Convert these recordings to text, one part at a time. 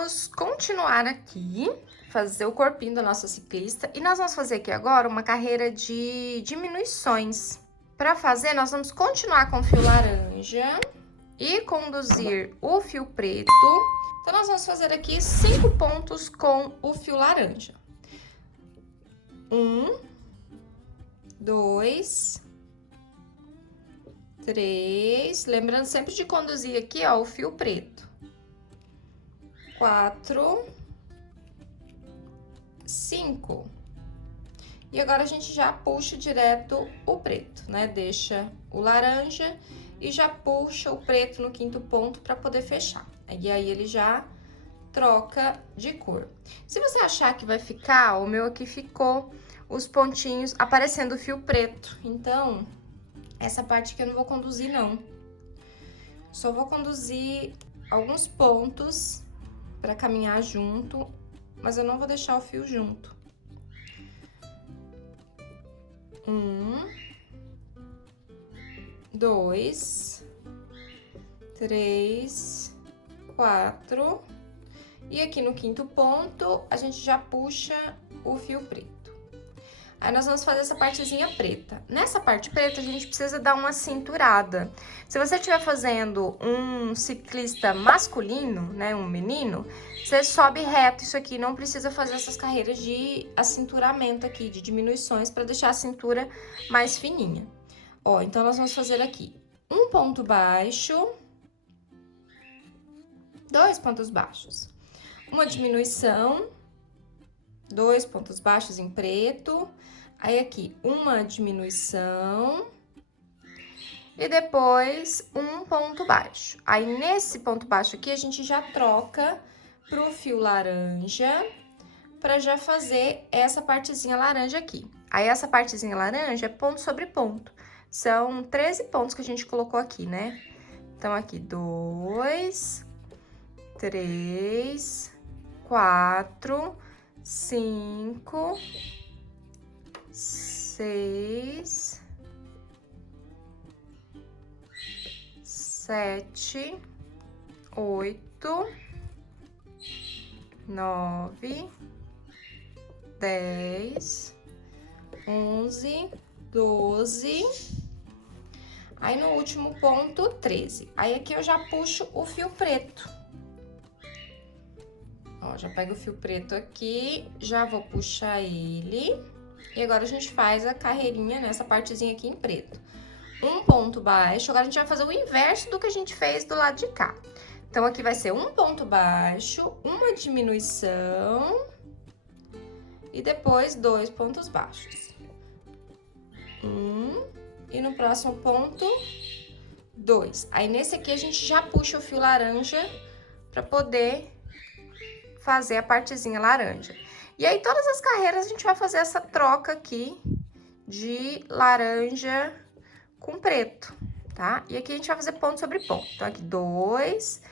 vamos continuar aqui, fazer o corpinho da nossa ciclista. E nós vamos fazer aqui agora uma carreira de diminuições. Para fazer, nós vamos continuar com o fio laranja e conduzir o fio preto. Então, nós vamos fazer aqui 5 pontos com o fio laranja. 1, 2, 3. Lembrando sempre de conduzir aqui, ó, o fio preto. 4, 5. E agora a gente já puxa direto o preto, né? Deixa o laranja e já puxa o preto no 5º ponto para poder fechar. E aí ele já troca de cor. Se você achar que vai ficar, o meu aqui ficou os pontinhos aparecendo o fio preto. Então, essa parte aqui eu não vou conduzir, não. Só vou conduzir alguns pontos para caminhar junto, mas eu não vou deixar o fio junto. 1, 2, 3, 4. E aqui no 5º ponto, a gente já puxa o fio preto. Aí, nós vamos fazer essa partezinha preta. Nessa parte preta, a gente precisa dar uma cinturada. Se você estiver fazendo um ciclista masculino, né, um menino, você sobe reto isso aqui, não precisa fazer essas carreiras de acinturamento aqui, de diminuições, para deixar a cintura mais fininha. Ó, então, nós vamos fazer aqui um ponto baixo, 2 pontos baixos, uma diminuição, 2 pontos baixos em preto, aí aqui uma diminuição e depois um ponto baixo. Aí, nesse ponto baixo aqui, a gente já troca pro fio laranja para já fazer essa partezinha laranja aqui. Aí, essa partezinha laranja é ponto sobre ponto. São 13 pontos que a gente colocou aqui, né? Então, aqui 2, 3, 4, 5, 6, 7, 8, 9, 10, 11, 12. Aí, no último ponto, 13. Aí, aqui eu já puxo o fio preto. Ó, já pego o fio preto aqui, já vou puxar ele. E agora a gente faz a carreirinha nessa partezinha aqui em preto. Um ponto baixo, agora a gente vai fazer o inverso do que a gente fez do lado de cá. Então, aqui vai ser um ponto baixo, uma diminuição e depois 2 pontos baixos. 1, e no próximo ponto, 2. Aí, nesse aqui, a gente já puxa o fio laranja para poder fazer a partezinha laranja. E aí, todas as carreiras, a gente vai fazer essa troca aqui de laranja com preto, tá? E aqui a gente vai fazer ponto sobre ponto. Então, aqui 2,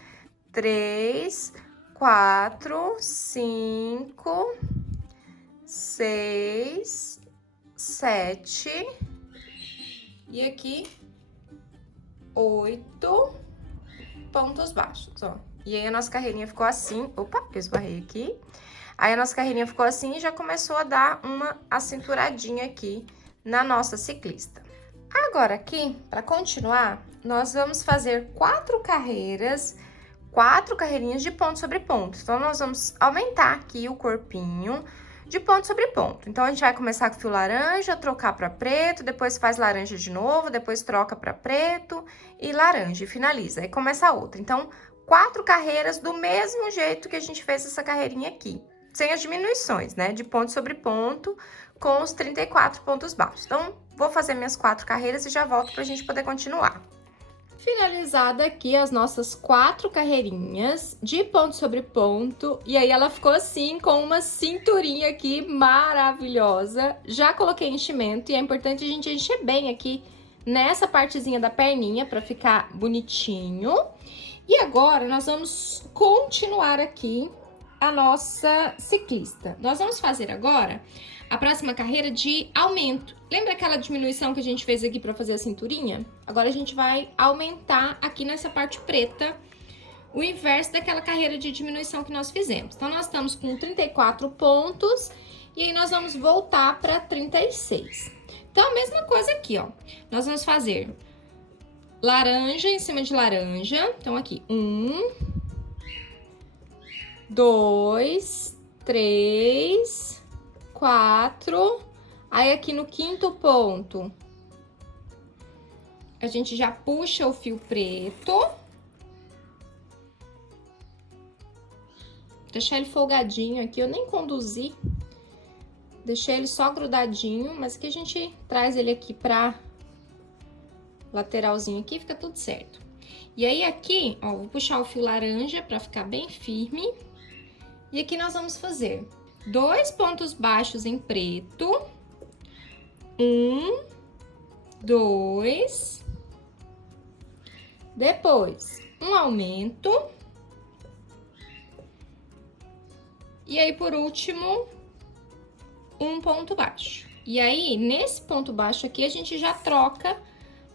3, 4, 5, 6, 7 e aqui 8 pontos baixos, ó. E aí, a nossa carreirinha ficou assim. Opa, eu esbarrei aqui. Aí, a nossa carreirinha ficou assim e já começou a dar uma acinturadinha aqui na nossa ciclista. Agora, aqui, para continuar, nós vamos fazer 4 carreiras, 4 carreirinhas de ponto sobre ponto. Então, nós vamos aumentar aqui o corpinho de ponto sobre ponto. Então, a gente vai começar com fio laranja, trocar para preto, depois faz laranja de novo, depois troca para preto e laranja, e finaliza. Aí, começa a outra. Então, 4 carreiras do mesmo jeito que a gente fez essa carreirinha aqui, sem as diminuições, né? De ponto sobre ponto, com os 34 pontos baixos. Então, vou fazer minhas 4 carreiras e já volto pra gente poder continuar. Finalizada aqui as nossas 4 carreirinhas de ponto sobre ponto. E aí, ela ficou assim, com uma cinturinha aqui maravilhosa. Já coloquei enchimento e é importante a gente encher bem aqui nessa partezinha da perninha pra ficar bonitinho. E agora, nós vamos continuar aqui a nossa ciclista. Nós vamos fazer agora a próxima carreira de aumento. Lembra aquela diminuição que a gente fez aqui para fazer a cinturinha? Agora, a gente vai aumentar aqui nessa parte preta o inverso daquela carreira de diminuição que nós fizemos. Então, nós estamos com 34 pontos e aí nós vamos voltar para 36. Então, a mesma coisa aqui, ó. Nós vamos fazer laranja em cima de laranja. Então, aqui, 1, 2, 3, 4. Aí, aqui no quinto ponto, a gente já puxa o fio preto. Deixar ele folgadinho aqui, eu nem conduzi. Deixei ele só grudadinho, mas que a gente traz ele aqui pra lateralzinho aqui, fica tudo certo. E aí aqui, ó, vou puxar o fio laranja pra ficar bem firme. E aqui nós vamos fazer 2 pontos baixos em preto. 1, 2. Depois, um aumento. E aí, por último, um ponto baixo. E aí, nesse ponto baixo aqui, a gente já troca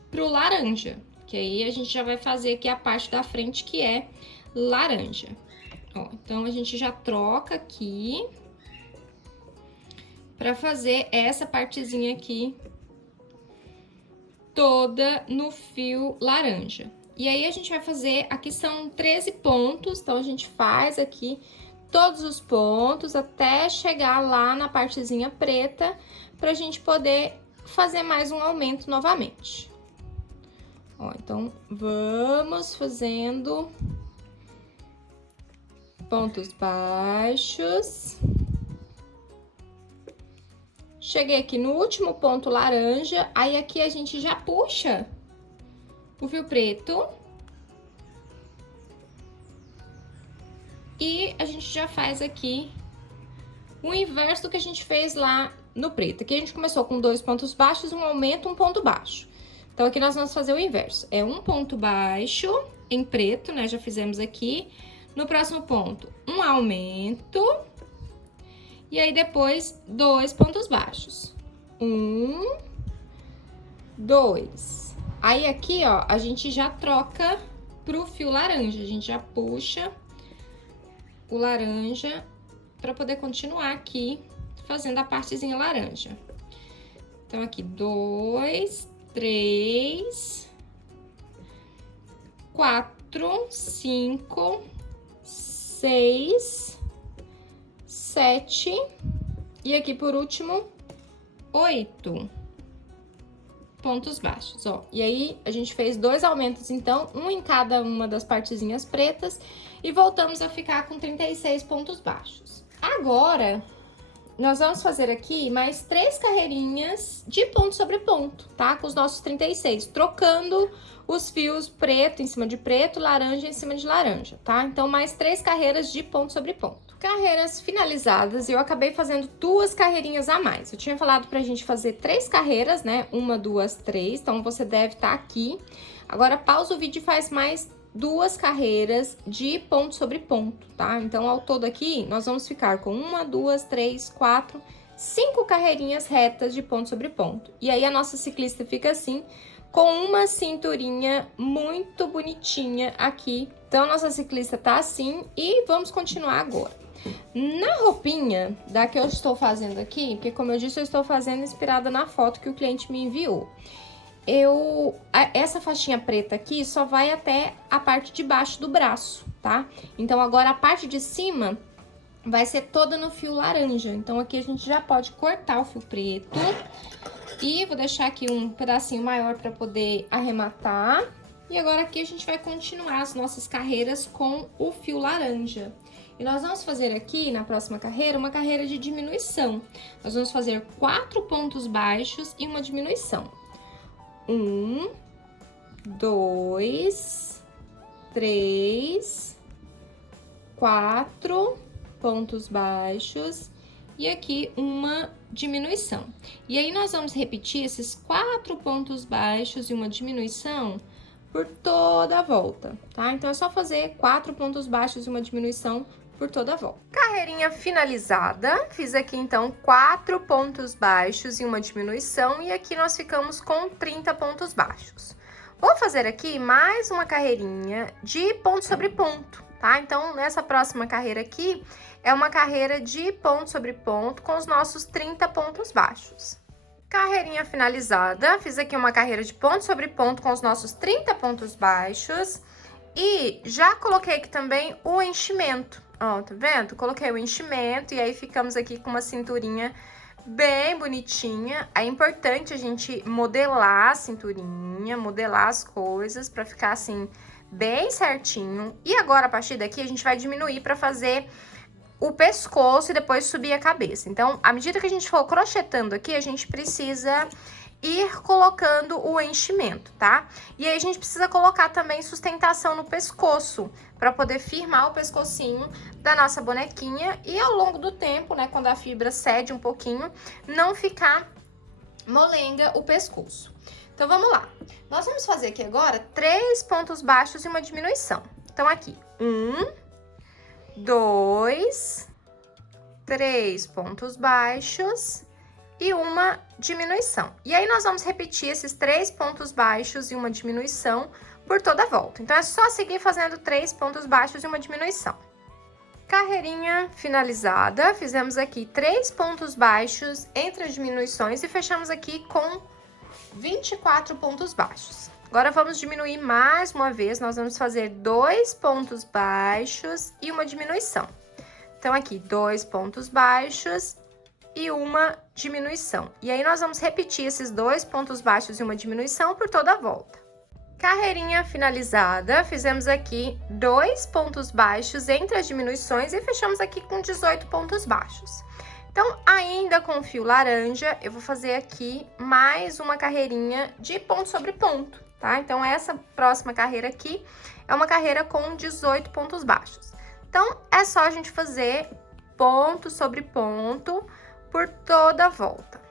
pro laranja. Que aí, a gente já vai fazer aqui a parte da frente, que é laranja. Ó, então, a gente já troca aqui pra fazer essa partezinha aqui toda no fio laranja. E aí, a gente vai fazer, aqui são 13 pontos, então a gente faz aqui todos os pontos até chegar lá na partezinha preta, pra gente poder fazer mais um aumento novamente. Ó, então, vamos fazendo pontos baixos. Cheguei aqui no último ponto laranja, aí aqui a gente já puxa o fio preto. E a gente já faz aqui o inverso do que a gente fez lá no preto. Aqui a gente começou com 2 pontos baixos, um aumento, um ponto baixo. Então, aqui nós vamos fazer o inverso. É um ponto baixo em preto, né? Já fizemos aqui. No próximo ponto, um aumento. E aí, depois, 2 pontos baixos. 1, 2. Aí, aqui, ó, a gente já troca pro fio laranja. A gente já puxa o laranja para poder continuar aqui fazendo a partezinha laranja. Então, aqui, 2, 3, 4, 5, 6, 7 e aqui, por último, 8 pontos baixos, ó. E aí, a gente fez 2 aumentos, então, um em cada uma das partezinhas pretas e voltamos a ficar com 36 pontos baixos. Agora, nós vamos fazer aqui mais 3 carreirinhas de ponto sobre ponto, tá? Com os nossos 36, trocando os fios preto em cima de preto, laranja em cima de laranja, tá? Então, mais 3 carreiras de ponto sobre ponto. Carreiras finalizadas, e eu acabei fazendo 2 carreirinhas a mais. Eu tinha falado pra gente fazer 3 carreiras, né? 1, 2, 3, então você deve estar aqui. Agora, pausa o vídeo e faz mais 2 carreiras de ponto sobre ponto, tá? Então, ao todo aqui, nós vamos ficar com 1, 2, 3, 4, 5 carreirinhas retas de ponto sobre ponto. E aí, a nossa ciclista fica assim, com uma cinturinha muito bonitinha aqui. Então, a nossa ciclista tá assim e vamos continuar agora. Na roupinha da que eu estou fazendo aqui, porque como eu disse, eu estou fazendo inspirada na foto que o cliente me enviou. Essa faixinha preta aqui só vai até a parte de baixo do braço, tá? Então, agora a parte de cima vai ser toda no fio laranja. Então, aqui a gente já pode cortar o fio preto. E vou deixar aqui um pedacinho maior para poder arrematar. E agora aqui a gente vai continuar as nossas carreiras com o fio laranja. E nós vamos fazer aqui, na próxima carreira, uma carreira de diminuição. Nós vamos fazer 4 pontos baixos e uma diminuição. 1, 2, 3, 4 pontos baixos e aqui uma diminuição. E aí, nós vamos repetir esses 4 pontos baixos e uma diminuição por toda a volta, tá? Então, é só fazer 4 pontos baixos e uma diminuição por toda a volta. Carreirinha finalizada. Fiz aqui, então, 4 pontos baixos e uma diminuição. E aqui nós ficamos com 30 pontos baixos. Vou fazer aqui mais uma carreirinha de ponto sobre ponto, tá? Então, nessa próxima carreira aqui, é uma carreira de ponto sobre ponto com os nossos 30 pontos baixos. Carreirinha finalizada, fiz aqui uma carreira de ponto sobre ponto com os nossos 30 pontos baixos. E já coloquei aqui também o enchimento, ó, tá vendo? Coloquei o enchimento e aí ficamos aqui com uma cinturinha bem bonitinha. É importante a gente modelar a cinturinha, modelar as coisas pra ficar assim, bem certinho. E agora, a partir daqui, a gente vai diminuir pra fazer o pescoço e depois subir a cabeça. Então, à medida que a gente for crochetando aqui, a gente precisa ir colocando o enchimento, tá? E aí a gente precisa colocar também sustentação no pescoço, para poder firmar o pescocinho da nossa bonequinha e ao longo do tempo, né, quando a fibra cede um pouquinho, não ficar molenga o pescoço. Então, vamos lá. Nós vamos fazer aqui agora 3 pontos baixos e uma diminuição. Então, aqui, 1, 2, 3 pontos baixos e uma diminuição. E aí, nós vamos repetir esses 3 pontos baixos e uma diminuição por toda a volta. Então, é só seguir fazendo 3 pontos baixos e uma diminuição. Carreirinha finalizada, fizemos aqui 3 pontos baixos entre as diminuições e fechamos aqui com 24 pontos baixos. Agora, vamos diminuir mais uma vez, nós vamos fazer 2 pontos baixos e uma diminuição. Então, aqui, 2 pontos baixos e uma diminuição. E aí, nós vamos repetir esses 2 pontos baixos e uma diminuição por toda a volta. Carreirinha finalizada, fizemos aqui 2 pontos baixos entre as diminuições e fechamos aqui com 18 pontos baixos. Então, ainda com o fio laranja, eu vou fazer aqui mais uma carreirinha de ponto sobre ponto, tá? Então, essa próxima carreira aqui é uma carreira com 18 pontos baixos. Então, é só a gente fazer ponto sobre ponto por toda a volta.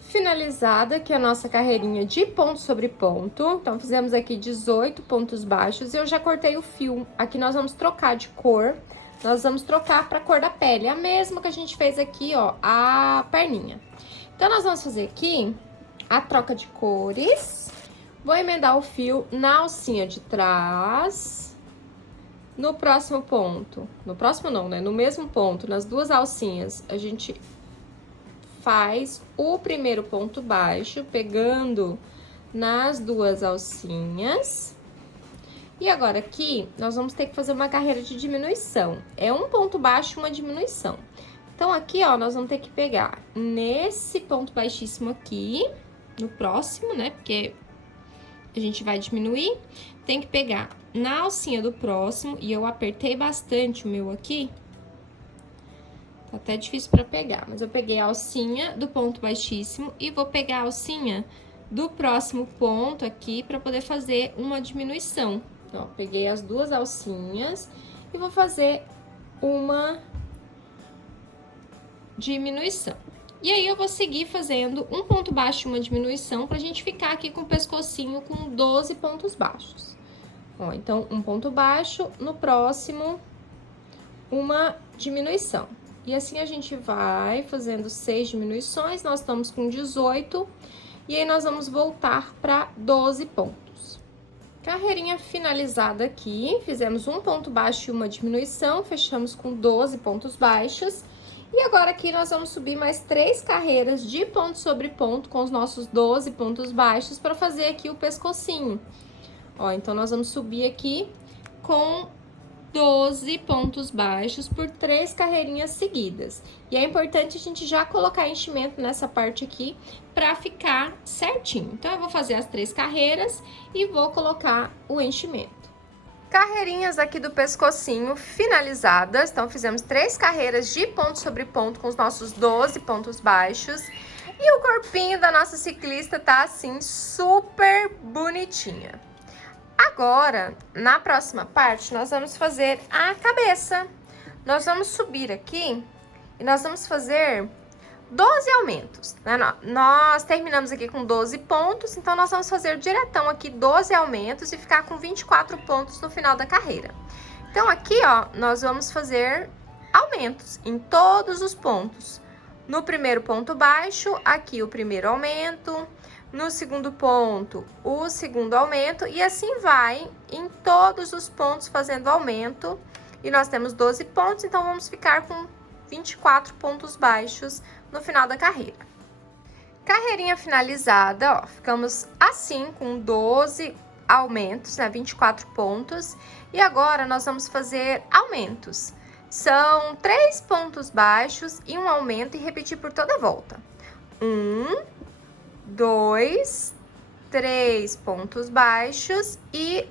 Finalizada aqui a nossa carreirinha de ponto sobre ponto. Então, fizemos aqui 18 pontos baixos e eu já cortei o fio. Aqui nós vamos trocar de cor. Nós vamos trocar para a cor da pele, a mesma que a gente fez aqui, ó, a perninha. Então, nós vamos fazer aqui a troca de cores. Vou emendar o fio na alcinha de trás. No próximo ponto, no próximo não, né? No mesmo ponto, nas duas alcinhas, a gente faz o primeiro ponto baixo, pegando nas duas alcinhas. E agora aqui, nós vamos ter que fazer uma carreira de diminuição. É um ponto baixo e uma diminuição. Então, aqui, ó, nós vamos ter que pegar nesse ponto baixíssimo aqui, no próximo, né? Porque a gente vai diminuir. Tem que pegar na alcinha do próximo, e eu apertei bastante o meu aqui. Tá até difícil pra pegar, mas eu peguei a alcinha do ponto baixíssimo e vou pegar a alcinha do próximo ponto aqui pra poder fazer uma diminuição. Ó, peguei as duas alcinhas e vou fazer uma diminuição. E aí, eu vou seguir fazendo um ponto baixo e uma diminuição pra gente ficar aqui com o pescocinho com 12 pontos baixos. Ó, então, um ponto baixo, no próximo, uma diminuição. E assim a gente vai fazendo 6 diminuições, nós estamos com 18, e aí nós vamos voltar para 12 pontos. Carreirinha finalizada aqui, fizemos um ponto baixo e uma diminuição, fechamos com 12 pontos baixos. E agora aqui nós vamos subir mais 3 carreiras de ponto sobre ponto com os nossos 12 pontos baixos para fazer aqui o pescocinho. Ó, então nós vamos subir aqui com 12 pontos baixos por 3 carreirinhas seguidas. E é importante a gente já colocar enchimento nessa parte aqui pra ficar certinho. Então, eu vou fazer as 3 carreiras e vou colocar o enchimento. Carreirinhas aqui do pescocinho finalizadas. Então, fizemos 3 carreiras de ponto sobre ponto com os nossos 12 pontos baixos. E o corpinho da nossa ciclista tá assim, super bonitinha. Agora, na próxima parte, nós vamos fazer a cabeça. Nós vamos subir aqui e nós vamos fazer 12 aumentos, né? Nós terminamos aqui com 12 pontos, então nós vamos fazer diretão aqui 12 aumentos e ficar com 24 pontos no final da carreira. Então, aqui, ó, nós vamos fazer aumentos em todos os pontos. No primeiro ponto baixo, aqui o primeiro aumento. no segundo ponto, o segundo aumento, e assim vai em todos os pontos fazendo aumento. E nós temos 12 pontos, então vamos ficar com 24 pontos baixos no final da carreira. Carreirinha finalizada, ó, ficamos assim com 12 aumentos, né, 24 pontos. E agora nós vamos fazer aumentos. São 3 pontos baixos e um aumento e repetir por toda a volta. 1, 2, 3 pontos baixos e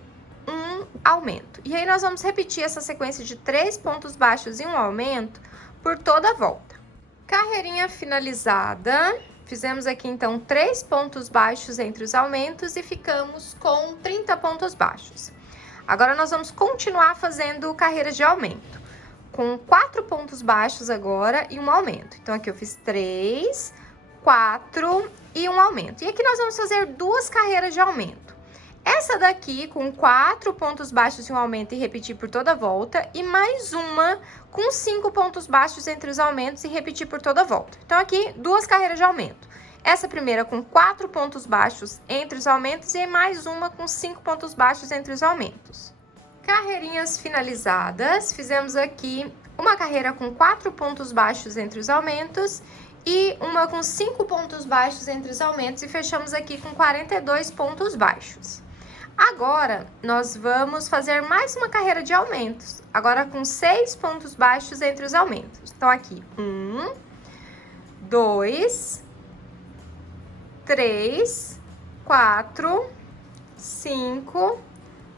um aumento. E aí nós vamos repetir essa sequência de 3 pontos baixos e um aumento por toda a volta. Carreirinha finalizada. Fizemos aqui, então, 3 pontos baixos entre os aumentos e ficamos com 30 pontos baixos. Agora, nós vamos continuar fazendo carreiras de aumento, com 4 pontos baixos agora e um aumento. Então, aqui eu fiz 3, 4 e um aumento. E aqui nós vamos fazer 2 carreiras de aumento. Essa daqui com 4 pontos baixos e um aumento e repetir por toda a volta. E mais uma com 5 pontos baixos entre os aumentos e repetir por toda a volta. Então, aqui, 2 carreiras de aumento. Essa primeira com 4 pontos baixos entre os aumentos e mais uma com 5 pontos baixos entre os aumentos. Carreirinhas finalizadas. Fizemos aqui uma carreira com 4 pontos baixos entre os aumentos e uma com 5 pontos baixos entre os aumentos e fechamos aqui com 42 pontos baixos. Agora, nós vamos fazer mais uma carreira de aumentos, agora com 6 pontos baixos entre os aumentos. Então, aqui, 1, 2, 3, 4, 5,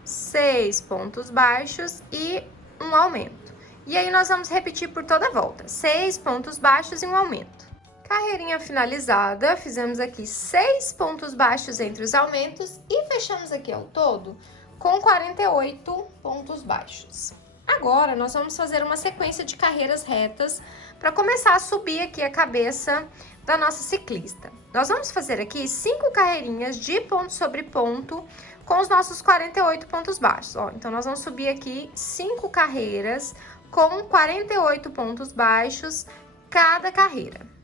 6 pontos baixos e um aumento. E aí, nós vamos repetir por toda a volta, 6 pontos baixos e um aumento. Carreirinha finalizada, fizemos aqui 6 pontos baixos entre os aumentos e fechamos aqui ao todo com 48 pontos baixos. Agora, nós vamos fazer uma sequência de carreiras retas para começar a subir aqui a cabeça da nossa ciclista. Nós vamos fazer aqui 5 carreirinhas de ponto sobre ponto com os nossos 48 pontos baixos. Ó, então, nós vamos subir aqui 5 carreiras com 48 pontos baixos cada carreira.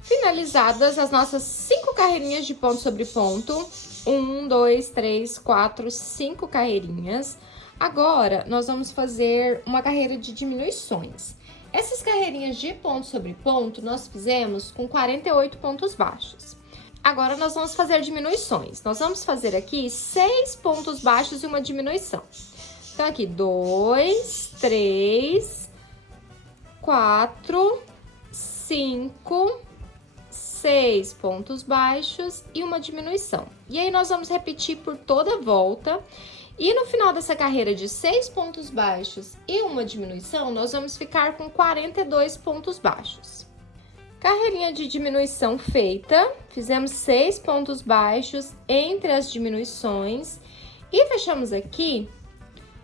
Finalizadas as nossas 5 carreirinhas de ponto sobre ponto, 1, 2, 3, 4, 5 carreirinhas. Agora, nós vamos fazer uma carreira de diminuições. Essas carreirinhas de ponto sobre ponto, nós fizemos com 48 pontos baixos. Agora, nós vamos fazer diminuições. Nós vamos fazer aqui 6 pontos baixos e uma diminuição. Então, aqui, 2, 3, 4, 5... 6 pontos baixos e uma diminuição. E aí, nós vamos repetir por toda a volta. E no final dessa carreira de 6 pontos baixos e uma diminuição, nós vamos ficar com 42 pontos baixos. Carreirinha de diminuição feita. Fizemos 6 pontos baixos entre as diminuições. E fechamos aqui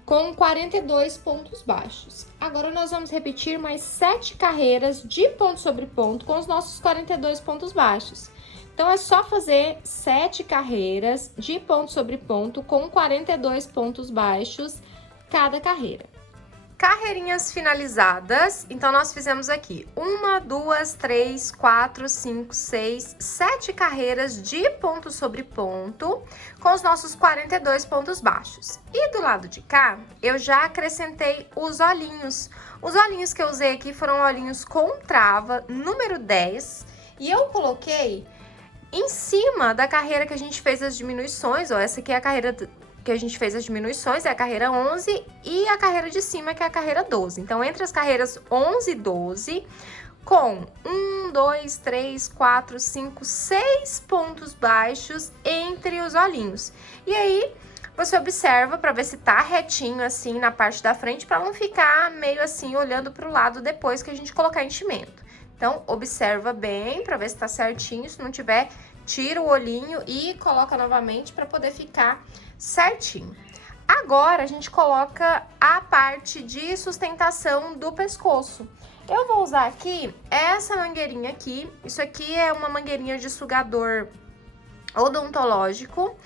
com 42 pontos baixos. Agora, nós vamos repetir mais 7 carreiras de ponto sobre ponto com os nossos 42 pontos baixos. Então, é só fazer 7 carreiras de ponto sobre ponto com 42 pontos baixos cada carreira. Carreirinhas finalizadas. Então, nós fizemos aqui 1, 2, 3, 4, 5, 6, 7 carreiras de ponto sobre ponto com os nossos 42 pontos baixos. E do lado de cá, eu já acrescentei os olhinhos. Os olhinhos que eu usei aqui foram olhinhos com trava, número 10. E eu coloquei em cima da carreira que a gente fez as diminuições. Ó, essa aqui é a carreira que a gente fez as diminuições, é a carreira 11 e a carreira de cima, que é a carreira 12. Então, entre as carreiras 11 e 12, com 1, 2, 3, 4, 5, 6 pontos baixos entre os olhinhos. E aí, você observa para ver se tá retinho assim na parte da frente, para não ficar meio assim olhando para o lado depois que a gente colocar enchimento. Então, observa bem para ver se tá certinho. Se não tiver, tira o olhinho e coloca novamente para poder ficar certinho. Agora, a gente coloca a parte de sustentação do pescoço. Eu vou usar aqui essa mangueirinha aqui. Isso aqui é uma mangueirinha de sugador odontológico.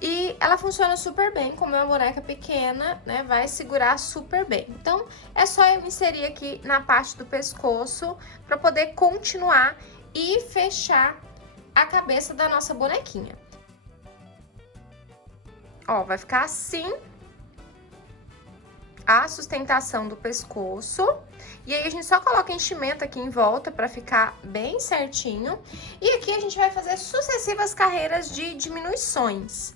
E ela funciona super bem, como é uma boneca pequena, né? Vai segurar super bem. Então, é só eu inserir aqui na parte do pescoço para poder continuar e fechar a cabeça da nossa bonequinha. Ó, vai ficar assim a sustentação do pescoço. E aí, a gente só coloca enchimento aqui em volta pra ficar bem certinho. E aqui a gente vai fazer sucessivas carreiras de diminuições.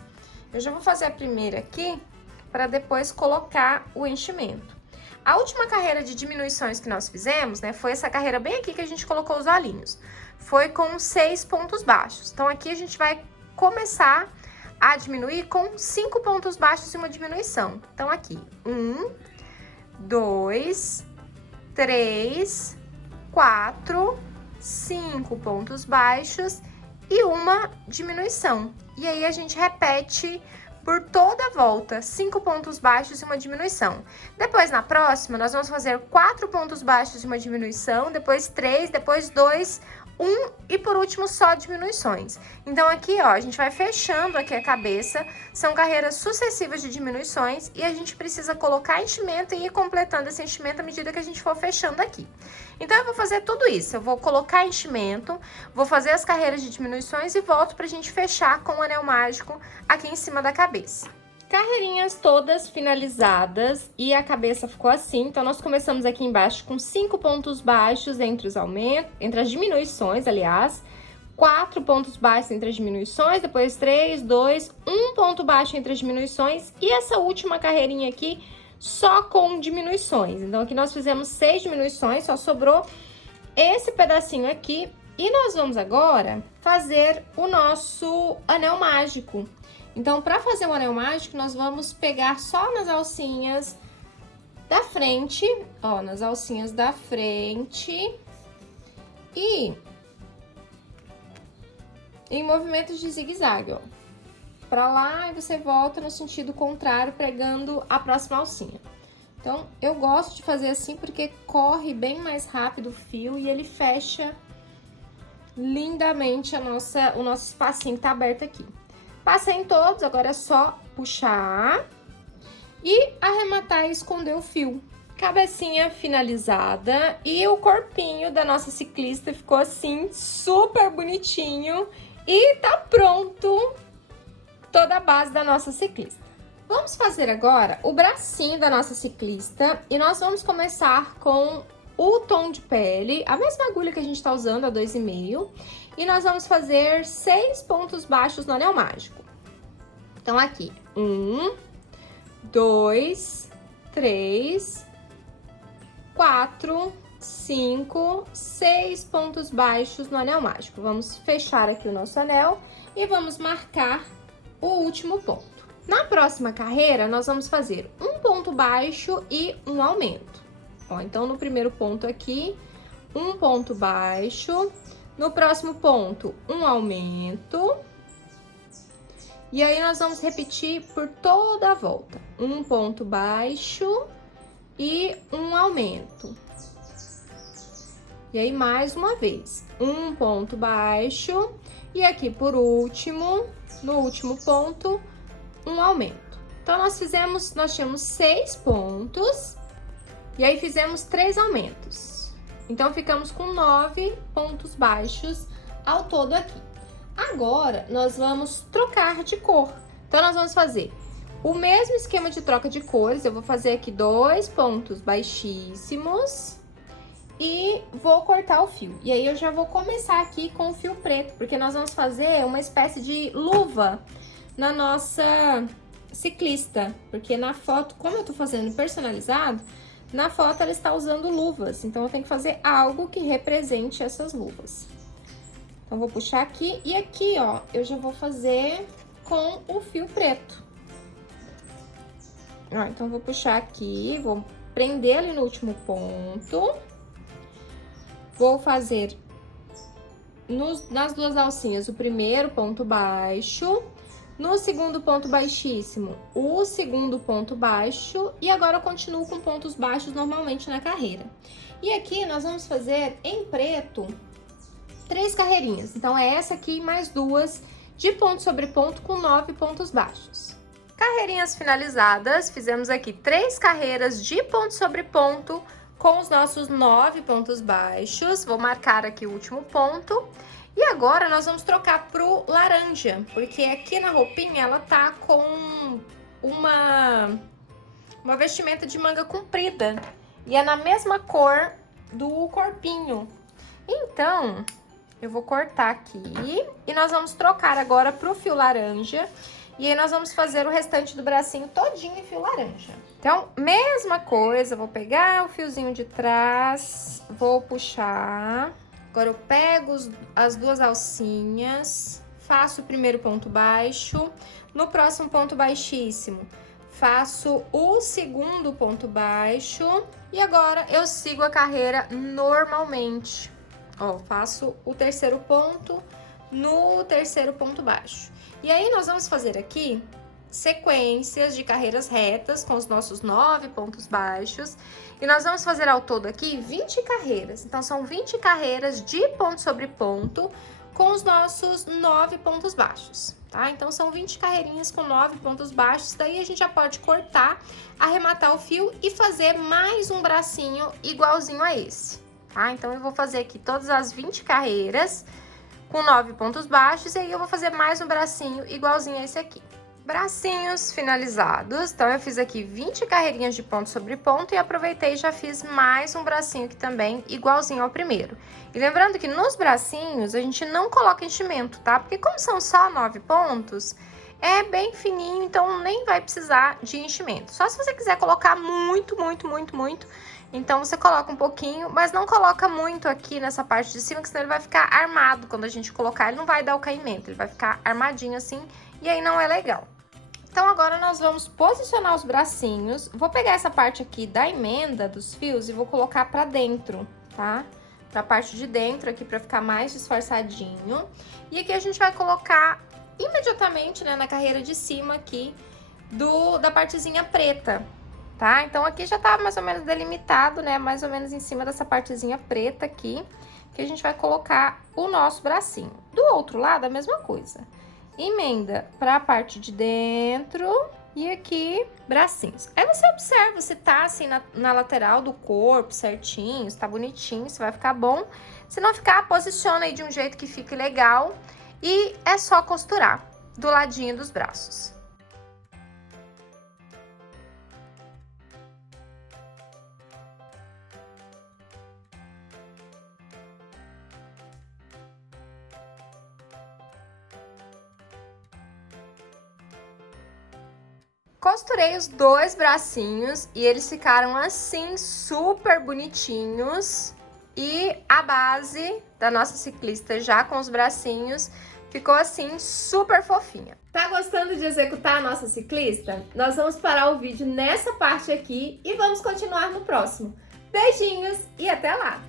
Eu já vou fazer a primeira aqui para depois colocar o enchimento. A última carreira de diminuições que nós fizemos, né, foi essa carreira bem aqui que a gente colocou os olhinhos. Foi com 6 pontos baixos. Então, aqui a gente vai começar a diminuir com 5 pontos baixos e uma diminuição. Então, aqui, 1, 2, 3, 4, 5 pontos baixos e uma diminuição. E aí, a gente repete por toda a volta, 5 pontos baixos e uma diminuição. Depois, na próxima, nós vamos fazer 4 pontos baixos e uma diminuição, depois 3, depois 2, 1 e por último só diminuições. Então aqui, ó, a gente vai fechando aqui a cabeça, são carreiras sucessivas de diminuições e a gente precisa colocar enchimento e ir completando esse enchimento à medida que a gente for fechando aqui. Então eu vou fazer tudo isso, eu vou colocar enchimento, vou fazer as carreiras de diminuições e volto pra gente fechar com o anel mágico aqui em cima da cabeça. Carreirinhas todas finalizadas e a cabeça ficou assim, então nós começamos aqui embaixo com 5 pontos baixos entre os aumentos, entre as diminuições, aliás, 4 pontos baixos entre as diminuições, depois 3, 2, 1 ponto baixo entre as diminuições e essa última carreirinha aqui só com diminuições. Então aqui nós fizemos 6 diminuições, só sobrou esse pedacinho aqui e nós vamos agora fazer o nosso anel mágico. Então, para fazer o anel mágico, nós vamos pegar só nas alcinhas da frente, ó, nas alcinhas da frente e em movimentos de zigue-zague, ó. Pra lá e você volta no sentido contrário, pregando a próxima alcinha. Então, eu gosto de fazer assim porque corre bem mais rápido o fio e ele fecha lindamente o nosso espacinho que tá aberto aqui. Passei em todos, agora é só puxar e arrematar e esconder o fio. Cabecinha finalizada e o corpinho da nossa ciclista ficou assim, super bonitinho e tá pronto toda a base da nossa ciclista. Vamos fazer agora o bracinho da nossa ciclista e nós vamos começar com o tom de pele, a mesma agulha que a gente tá usando, a 2,5. E nós vamos fazer 6 pontos baixos no anel mágico. Então, aqui, 1, 2, 3, 4, 5, 6 pontos baixos no anel mágico. Vamos fechar aqui o nosso anel e vamos marcar o último ponto. Na próxima carreira, nós vamos fazer um ponto baixo e um aumento. Ó, então, no primeiro ponto aqui, um ponto baixo. No próximo ponto, um aumento. E aí, nós vamos repetir por toda a volta. Um ponto baixo e um aumento. E aí, mais uma vez, um ponto baixo. E aqui, por último, no último ponto, um aumento. Então, nós tínhamos 6 pontos. E aí, fizemos 3 aumentos. Então, ficamos com 9 pontos baixos ao todo aqui. Agora, nós vamos trocar de cor. Então, nós vamos fazer o mesmo esquema de troca de cores. Eu vou fazer aqui 2 pontos baixíssimos e vou cortar o fio. E aí, eu já vou começar aqui com o fio preto, porque nós vamos fazer uma espécie de luva na nossa ciclista. Porque na foto, como eu tô fazendo personalizado, na foto ela está usando luvas, então eu tenho que fazer algo que represente essas luvas. Então, vou puxar aqui e aqui, ó, eu já vou fazer com o fio preto. Ó, então, vou puxar aqui, vou prender ali no último ponto. Vou fazer nas 2 alcinhas o primeiro ponto baixo. No segundo ponto baixíssimo, o segundo ponto baixo. E agora eu continuo com pontos baixos normalmente na carreira. E aqui nós vamos fazer em preto 3 carreirinhas. Então, é essa aqui mais 2 de ponto sobre ponto com 9 pontos baixos. Carreirinhas finalizadas, fizemos aqui 3 carreiras de ponto sobre ponto com os nossos 9 pontos baixos. Vou marcar aqui o último ponto. E agora nós vamos trocar pro laranja, porque aqui na roupinha ela tá com uma vestimenta de manga comprida. E é na mesma cor do corpinho. Então, eu vou cortar aqui e nós vamos trocar agora pro fio laranja. E aí nós vamos fazer o restante do bracinho todinho em fio laranja. Então, mesma coisa, vou pegar o fiozinho de trás, vou puxar. Agora eu pego as duas alcinhas, faço o primeiro ponto baixo. No próximo ponto baixíssimo, faço o segundo ponto baixo. E agora eu sigo a carreira normalmente. Ó, faço o terceiro ponto no terceiro ponto baixo. E aí nós vamos fazer aqui sequências de carreiras retas com os nossos 9 pontos baixos. E nós vamos fazer ao todo aqui 20 carreiras. Então, são 20 carreiras de ponto sobre ponto com os nossos 9 pontos baixos, tá? Então, são 20 carreirinhas com 9 pontos baixos. Daí, a gente já pode cortar, arrematar o fio e fazer mais um bracinho igualzinho a esse, tá? Então, eu vou fazer aqui todas as 20 carreiras com 9 pontos baixos. E aí, eu vou fazer mais um bracinho igualzinho a esse aqui. Bracinhos finalizados. Então, eu fiz aqui 20 carreirinhas de ponto sobre ponto e aproveitei e já fiz mais um bracinho aqui também, igualzinho ao primeiro. E lembrando que nos bracinhos a gente não coloca enchimento, tá? Porque como são só 9 pontos, é bem fininho, então nem vai precisar de enchimento. Só se você quiser colocar muito, então você coloca um pouquinho, mas não coloca muito aqui nessa parte de cima, que senão ele vai ficar armado. Quando a gente colocar, ele não vai dar o caimento, ele vai ficar armadinho assim, e aí não é legal. Então, agora nós vamos posicionar os bracinhos. Vou pegar essa parte aqui da emenda dos fios e vou colocar pra dentro, tá? Pra parte de dentro aqui, pra ficar mais disfarçadinho. E aqui a gente vai colocar imediatamente, né, na carreira de cima aqui da partezinha preta, tá? Então, aqui já tá mais ou menos delimitado, né? Mais ou menos em cima dessa partezinha preta aqui, que a gente vai colocar o nosso bracinho. Do outro lado, a mesma coisa. Emenda para a parte de dentro e aqui bracinhos. Aí você observa se tá assim na lateral do corpo certinho, se tá bonitinho, se vai ficar bom. Se não ficar, posiciona aí de um jeito que fique legal e é só costurar do ladinho dos braços. Costurei os dois bracinhos e eles ficaram assim, super bonitinhos. E a base da nossa ciclista já com os bracinhos ficou assim, super fofinha. Tá gostando de executar a nossa ciclista? Nós vamos parar o vídeo nessa parte aqui e vamos continuar no próximo. Beijinhos e até lá!